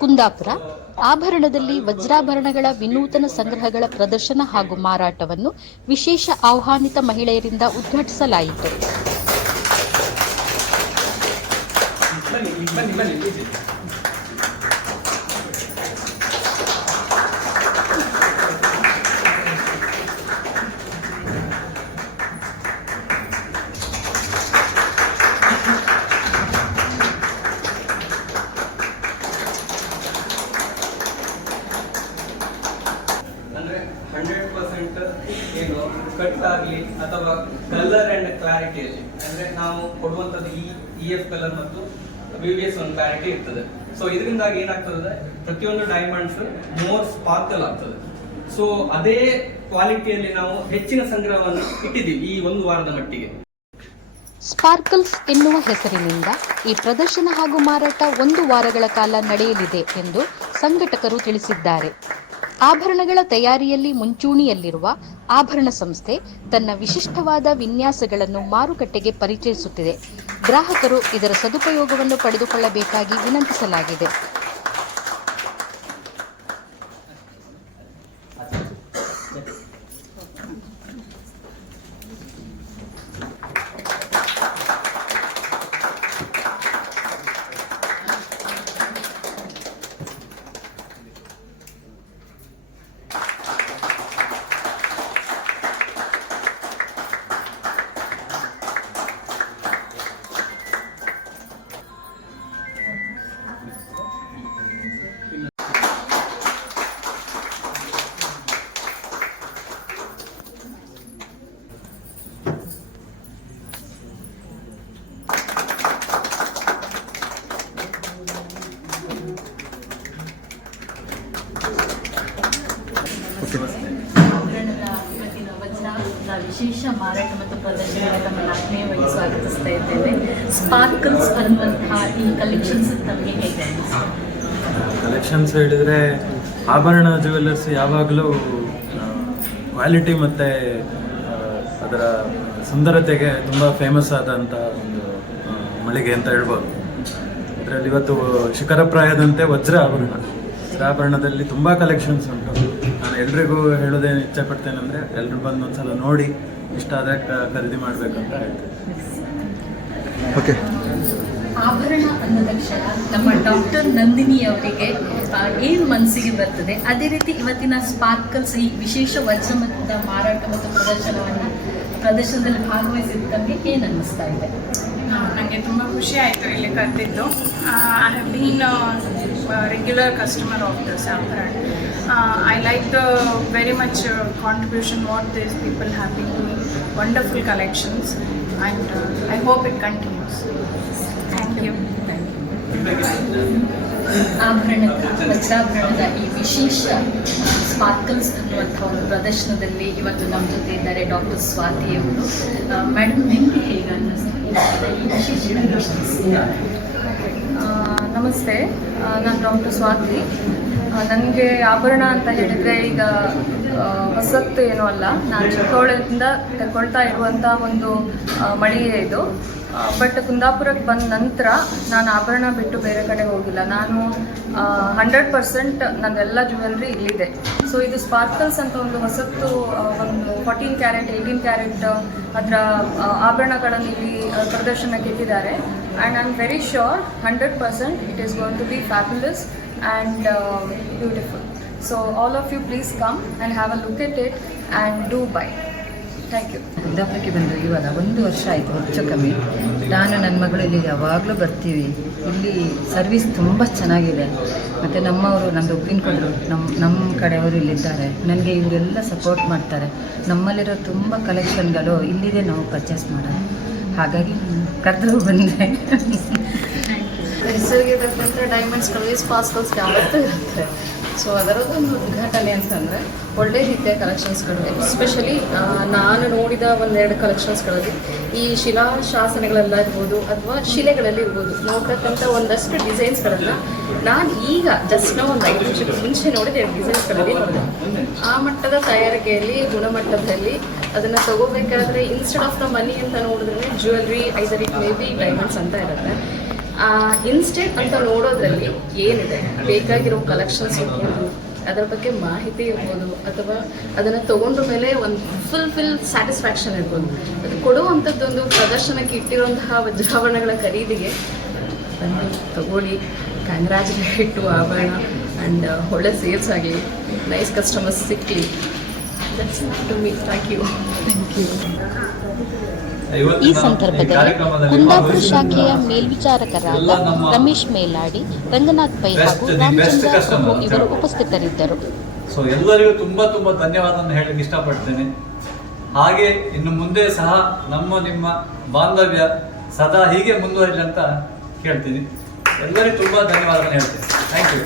ಕುಂದಾಪುರ ಆಭರಣದಲ್ಲಿ ವಜ್ರಾಭರಣಗಳ ವಿನೂತನ ಸಂಗ್ರಹಗಳ ಪ್ರದರ್ಶನ ಹಾಗೂ ಮಾರಾಟವನ್ನು ವಿಶೇಷ ಆಹ್ವಾನಿತ ಮಹಿಳೆಯರಿಂದ ಉದ್ಘಾಟಿಸಲಾಯಿತು. ಅಂದ್ರೆ ಹಂಡ್ರೆಡ್ ಪರ್ಸೆಂಟ್ ಏನು ಕಟ್ ಆಗಲಿ ಅಥವಾ ಕಲರ್ ಅಂಡ್ ಕ್ಲಾರಿಟಿಯಲ್ಲಿ ಅಂದ್ರೆ ನಾವು ಕೊಡುವಂತದ್ದು ಈ ಇ ಎಫ್ ಕಲರ್ ಮತ್ತು ವಿ ವಿ ಎಸ್ ಒಂದು ಕ್ಲಾರಿಟಿ ಇರ್ತದೆ. ಸೊ ಇದರಿಂದಾಗಿ ಏನಾಗ್ತದೆ ಪ್ರತಿಯೊಂದು ಡೈಮಂಡ್ಸ್ ಮೋರ್ ಸ್ಪಾರ್ಕಲ್ ಆಗ್ತದೆ. ಸೊ ಅದೇ ಕ್ವಾಲಿಟಿಯಲ್ಲಿ ನಾವು ಹೆಚ್ಚಿನ ಸಂಗ್ರಹವನ್ನು ಇಟ್ಟಿದ್ದೀವಿ ಈ ಒಂದು ವಾರದ ಮಟ್ಟಿಗೆ. ಸ್ಪಾರ್ಕಲ್ಸ್ ಎನ್ನುವ ಹೆಸರಿನಿಂದ ಈ ಪ್ರದರ್ಶನ ಹಾಗೂ ಮಾರಾಟ ಒಂದು ವಾರಗಳ ಕಾಲ ನಡೆಯಲಿದೆ ಎಂದು ಸಂಘಟಕರು ತಿಳಿಸಿದ್ದಾರೆ. ಆಭರಣಗಳ ತಯಾರಿಯಲ್ಲಿ ಮುಂಚೂಣಿಯಲ್ಲಿರುವ ಆಭರಣ ಸಂಸ್ಥೆ ತನ್ನ ವಿಶಿಷ್ಟವಾದ ವಿನ್ಯಾಸಗಳನ್ನು ಮಾರುಕಟ್ಟೆಗೆ ಪರಿಚಯಿಸುತ್ತಿದೆ. ಗ್ರಾಹಕರು ಇದರ ಸದುಪಯೋಗವನ್ನು ಪಡೆದುಕೊಳ್ಳಬೇಕಾಗಿ ವಿನಂತಿಸಲಾಗಿದೆ. ವಿಶೇಷ ಮಾರಾಟ ಮತ್ತು ಪ್ರದರ್ಶನಕ್ಕೆ ತಮ್ಮನ್ನು ಆತ್ಮೀಯವಾಗಿ ಸ್ವಾಗತಿಸ್ತಾ ಇದ್ದೇವೆ. ಸ್ಪಾರ್ಕಲ್ಸ್ ಅನ್ನುವಂತಹ ಈ ಕಲೆಕ್ಷನ್ಸ್ ತಮಗೆ ಹೇಗೆ? ಕಲೆಕ್ಷನ್ಸ್ ಹೇಳಿದರೆ ಆಭರಣ ಜ್ಯುವೆಲ್ಲರ್ಸ್ ಯಾವಾಗಲೂ ಕ್ವಾಲಿಟಿ ಮತ್ತು ಅದರ ಸುಂದರತೆಗೆ ತುಂಬ ಫೇಮಸ್ ಆದಂಥ ಒಂದು ಮಳಿಗೆ ಅಂತ ಹೇಳ್ಬೋದು. ಅದರಲ್ಲಿ ಇವತ್ತು ಶಿಖರಪ್ರಾಯದಂತೆ ವಜ್ರ ಆಭರಣ. ವಜ್ರಾಭರಣದಲ್ಲಿ ತುಂಬ ಕಲೆಕ್ಷನ್ಸ್ ಉಂಟು. ಎಲ್ರಿಗೂ ಹೇಳೋದೇ ಇಚ್ಛೆ ಪಡ್ತೇನೆಂದರೆ ಎಲ್ಲರೂ ಬಂದು ಒಂದ್ಸಲ ನೋಡಿ ಇಷ್ಟ ಆದರೆ ಖರೀದಿ ಮಾಡಬೇಕಂತ ಹೇಳ್ತೇನೆ. ಆಭರಣ ಅಂದ ತಕ್ಷಣ ನಮ್ಮ ಡಾಕ್ಟರ್ ನಂದಿನಿ ಅವರಿಗೆ ಏನು ಮನಸ್ಸಿಗೆ ಬರ್ತದೆ? ಅದೇ ರೀತಿ ಇವತ್ತಿನ ಸ್ಪಾರ್ಕಲ್ಸ್ ಈ ವಿಶೇಷ ವಜ್ರಮದ ಮಾರಾಟ ಮತ್ತು ಪ್ರದರ್ಶನವನ್ನು ಪ್ರದರ್ಶನದಲ್ಲಿ ಭಾಗವಹಿಸಿದ ತಮಗೆ ಏನು ಅನ್ನಿಸ್ತಾ ಇದೆ? ನನಗೆ ತುಂಬ ಖುಷಿ ಆಯಿತು ಇಲ್ಲಿ ಕರೆದಿದ್ದು I have been regular customer of this Offer I like the very much contribution what this people have been doing wonderful collections and I hope it continues thank you ಆಭರಣದ ವಜ್ರಾಭರಣದ ಈ ವಿಶೇಷ ಸ್ಪಾರ್ಕಲ್ಸ್ ಅನ್ನುವಂಥ ಒಂದು ಪ್ರದರ್ಶನದಲ್ಲಿ ಇವತ್ತು ನಮ್ಮ ಜೊತೆ ಇದ್ದಾರೆ ಡಾಕ್ಟರ್ ಸ್ವಾತಿ ಅವರು ಮೇಡಮ್ ನಿಮಗೆ ಹೇಗೆ ಅನ್ನಿಸ್ತು ಈ ವಿಶೇಷ ಪ್ರದರ್ಶನ? ಆ, ನಮಸ್ತೆ ಆ, ನಾನು ಡಾಕ್ಟರ್ ಸ್ವಾತಿ ನನಗೆ ಆಭರಣ ಅಂತ ಹೇಳಿದರೆ ಈಗ ಹೊಸತ್ತು ಏನೂ ಅಲ್ಲ. ನಾನು ಚಿಕ್ಕವಳಿಂದ ತಗೊಳ್ತಾ ಇರುವಂಥ ಒಂದು ಮಳಿಗೆ ಇದು. ಬಟ್ ಕುಂದಾಪುರಕ್ಕೆ ಬಂದ ನಂತರ ನಾನು ಆಭರಣ ಬಿಟ್ಟು ಬೇರೆ ಕಡೆ ಹೋಗಿಲ್ಲ. ನಾನು ಹಂಡ್ರೆಡ್ ಪರ್ಸೆಂಟ್ ನನ್ನೆಲ್ಲ ಜ್ಯುವೆಲ್ರಿ ಇಲ್ಲಿದೆ. ಸೊ ಇದು ಸ್ಪಾರ್ಕಲ್ಸ್ ಅಂತ ಒಂದು ಹೊಸತ್ತು ಒಂದು ಫೋರ್ಟೀನ್ ಕ್ಯಾರೆಟ್ ಏಯ್ಟೀನ್ ಕ್ಯಾರೆಟ್ ಅದರ ಆಭರಣಗಳನ್ನು ಇಲ್ಲಿ ಪ್ರದರ್ಶನಕ್ಕೆ ಇಟ್ಟಿದ್ದಾರೆ. And I am very sure hundred percent it is going to be fabulous and beautiful so all of you please please and have have a at at and do buy thank you ಬಂದು ಇವಾಗ ಒಂದು ವರ್ಷ ಆಯಿತು, ಹೆಚ್ಚು ಕಮ್ಮಿ. ನಾನು ನನ್ನ ಮಗಳು ಇಲ್ಲಿಗೆ ಯಾವಾಗಲೂ ಬರ್ತೀವಿ. ಇಲ್ಲಿ ಸರ್ವಿಸ್ ತುಂಬ ಚೆನ್ನಾಗಿದೆ. ಮತ್ತು ನಮ್ಮವರು ನಮ್ಮದು ಒಪ್ಪಿನ್ಕೊಂಡ್ರು. ನಮ್ಮ ನಮ್ಮ ಕಡೆಯವರು ಇಲ್ಲಿದ್ದಾರೆ. ನನಗೆ ಇವರೆಲ್ಲ ಸಪೋರ್ಟ್ ಮಾಡ್ತಾರೆ. ನಮ್ಮಲ್ಲಿರೋ ತುಂಬ ಕಲೆಕ್ಷನ್ಗಳು ಇಲ್ಲಿದೆ ನಾವು ಪರ್ಚೇಸ್ ಮಾಡೋದು. ಹಾಗಾಗಿ ಕರೆದ್ರು ಬಂದೆ. ಹೆಸರಿಗೆ ತಕ್ಕಂತೆ ಡೈಮಂಡ್ಸ್ಗಳು ಪಾಸ್ಕಲ್ಸ್ ಯಾವತ್ತೂ ಇರುತ್ತೆ. ಸೊ ಅದರದ್ದೊಂದು ಉದ್ಘಾಟನೆ ಅಂತಂದರೆ ಒಳ್ಳೆ ರೀತಿಯ ಕಲೆಕ್ಷನ್ಸ್ಗಳು ಎಸ್ಪೆಷಲಿ ನಾನು ನೋಡಿದ ಒಂದೆರಡು ಕಲೆಕ್ಷನ್ಸ್ಗಳಲ್ಲಿ ಈ ಶಿಲಾ ಶಾಸನಗಳೆಲ್ಲ ಇರ್ಬೋದು ಅಥವಾ ಶಿಲೆಗಳಲ್ಲಿ ಇರ್ಬೋದು, ನೋಡ್ತಕ್ಕಂಥ ಒಂದಷ್ಟು ಡಿಸೈನ್ಸ್ಗಳನ್ನು ನಾನು ಈಗ ಜಸ್ಟ್ ನಾವು ಒಂದು ಐದು ನಿಮಿಷಕ್ಕೆ ಮುಂಚೆ ನೋಡಿದ ಎರಡು ಡಿಸೈನ್ಸ್ಗಳಲ್ಲಿ ನೋಡಿದೆ. ಆ ಮಟ್ಟದ ತಯಾರಿಕೆಯಲ್ಲಿ, ಗುಣಮಟ್ಟದಲ್ಲಿ ಅದನ್ನು ತಗೋಬೇಕಾದ್ರೆ ಇನ್ಸ್ಟೆಡ್ ಆಫ್ ದ ಮನಿ ಅಂತ ನೋಡಿದ್ರೆ jewellery either may be diamonds ಅಂತ ಇರುತ್ತೆ. ಇನ್ಸ್ಟೆಂಟ್ ಅಂತ ನೋಡೋದ್ರಲ್ಲಿ ಏನಿದೆ? ಬೇಕಾಗಿರೋ ಕಲೆಕ್ಷನ್ಸ್ ಇರ್ಬೋದು ಅದರ ಬಗ್ಗೆ ಮಾಹಿತಿ ಇರ್ಬೋದು, ಅಥವಾ ಅದನ್ನು ತೊಗೊಂಡ್ರ ಮೇಲೆ ಒಂದು ಫುಲ್ ಫಿಲ್ ಸ್ಯಾಟಿಸ್ಫ್ಯಾಕ್ಷನ್ ಇರ್ಬೋದು. ಅದು ಕೊಡುವಂಥದ್ದೊಂದು ಪ್ರದರ್ಶನಕ್ಕೆ ಇಟ್ಟಿರುವಂತಹ ವಜ್ರಾಭರಣಗಳ ಖರೀದಿಗೆ ಬಂದು ತಗೊಳ್ಳಿ. ಇಟ್ಟು ಆಭರಣ ಆ್ಯಂಡ್ ಒಳ್ಳೆ ಸೇಲ್ಸ್ ಆಗಲಿ. Nice customers ಸಿಕ್ಕಲಿ that's to me thank you ಈ ಸಂದರ್ಭದಲ್ಲಿ ಕುಂದಾಪುರ ಶಾಖೆಯ ಮೇಲ್ವಿಚಾರಕರಾದ ರಮೇಶ್ ಮೇಲಾಡಿ ರಂಗನಾಥ್ ಪೈ ಹಾಗೂ ರಾಮಚಂದ್ರ ಇವರು ಉಪಸ್ಥಿತರಿದ್ದರು. ಸೊ ಎಲ್ಲರಿಗೂ ತುಂಬಾ ತುಂಬಾ ಧನ್ಯವಾದ ಹೇಳಕ್ಕೆ ಇಷ್ಟಪಡ್ತೇನೆ. ಹಾಗೆ ಇನ್ನು ಮುಂದೆ ಸಹ ನಮ್ಮ ನಿಮ್ಮ ಬಾಂಧವ್ಯ ಸದಾ ಹೀಗೆ ಮುಂದುವರಿಲಿ ಅಂತ ಕೇಳ್ತೀನಿ. ಎಲ್ಲರಿಗೂ ತುಂಬಾ ಧನ್ಯವಾದ ಹೇಳ್ತೀನಿ. Thank you